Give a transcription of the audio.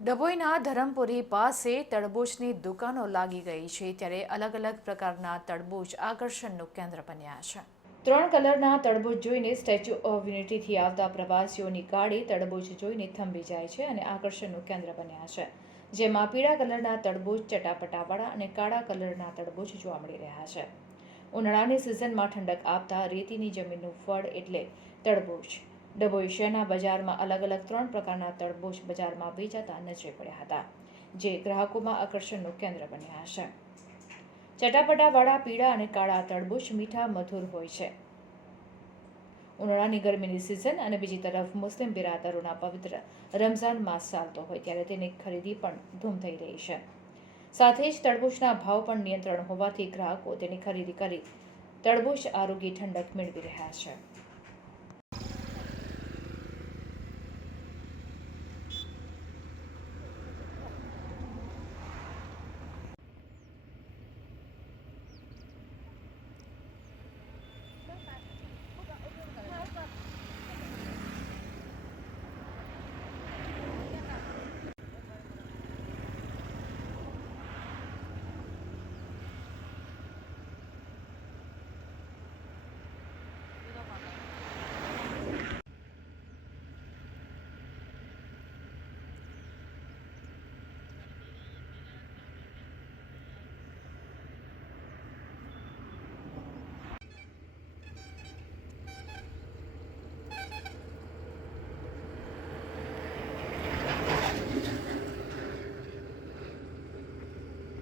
ડભોઈના ધરમપુરી પાસે તડબૂચની દુકાનો લાગી ગઈ છે ત્યારે અલગ અલગ પ્રકારના તડબૂચ આકર્ષણનું કેન્દ્ર બન્યા છે. ત્રણ કલરના તડબૂચ જોઈને સ્ટેચ્યુ ઓફ યુનિટીથી આવતા પ્રવાસીઓની ગાડી તડબૂચ જોઈને થંભી જાય છે અને આકર્ષણનું કેન્દ્ર બન્યા છે. જેમાં પીળા કલરના તડબૂચ, ચટાપટાવાળા અને કાળા કલરના તડબૂચ જોવા મળી રહ્યા છે. ઉનાળાની સિઝનમાં ઠંડક આપતા રેતીની જમીનનું ફળ એટલે તડબૂચ ડભોઈ શહેરના બજારમાં અલગ અલગ ત્રણ પ્રકારના તડબૂચ બજારમાં વેચાતા નજરે પડ્યા હતા, જે ગ્રાહકોમાં આકર્ષણનું કેન્દ્ર બન્યા છે ચટાપટાવાળા પીળા અને કાળા તડબૂચ મીઠા, મધુર હોય છે. ઉનાળાની ગરમીની સિઝન અને બીજી તરફ મુસ્લિમ બિરાદરોના પવિત્ર રમઝાન માસ ચાલતો હોય ત્યારે તેની ખરીદી પણ ધૂમ થઈ રહી છે. સાથે જ તડબૂચના ભાવ પણ નિયંત્રણ હોવાથી ગ્રાહકો તેની ખરીદી કરી તડબૂચ આરોગ્ય ઠંડક મેળવી રહ્યા છે.